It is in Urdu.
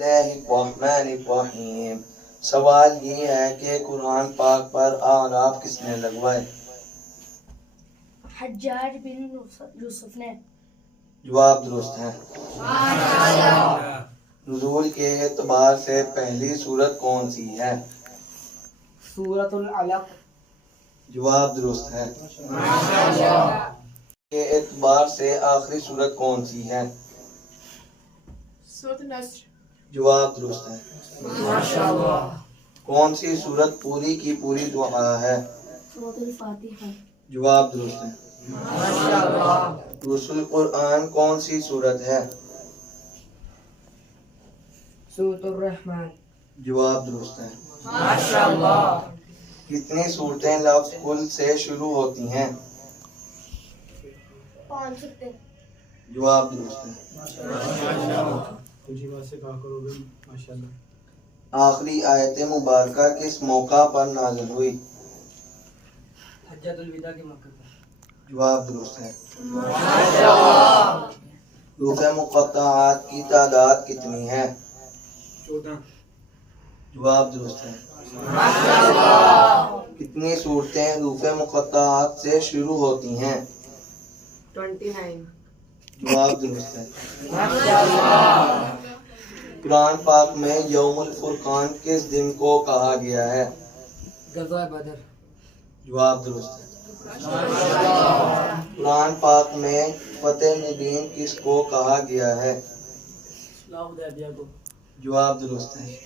الرحمن الرحیم۔ سوال یہ ہے کہ قرآن پاک پر اعراف کس نے لگوائے؟ حجاج بن یوسف نے۔ جواب درست ہے۔ نزول کے اعتبار سے پہلی سورت کون سی ہے؟ سورۃ العلق۔ جواب درست ہے۔ کے اعتبار سے آخری سورت کون سی ہے؟ سورۃ النصر۔ جواب درست ہے۔ کون سی سورت پوری کی پوری دعا ہے؟ سورۃ الفاتحہ۔ جواب درست ہے۔ رسول قرآن کون سی سورت ہے؟ سورۃ الرحمن۔ جواب درست ہے۔ کتنی صورتیں لفظ کل سے شروع ہوتی ہیں؟ 5۔ جواب درست ہے۔ آخری آیت مبارکہ کس موقع پر نازل ہوئی؟ حجۃ الوداع کے موقع پر۔ جواب درست ہے۔ حروف مقطعات کی تعداد کتنی ہے؟ 14۔ جواب درست ہے۔ کتنی صورتیں حروف مقطعات سے شروع ہوتی ہیں؟ 29۔ جواب درست ہے۔ قرآن پاک میں یوم الفرقان کس دن کو کہا گیا ہے؟ غزوہ بدر۔ جواب درست ہے۔ قرآن پاک میں فتح مبین کس کو کہا گیا ہے؟ صلح حدیبیہ کو۔ جواب درست ہے۔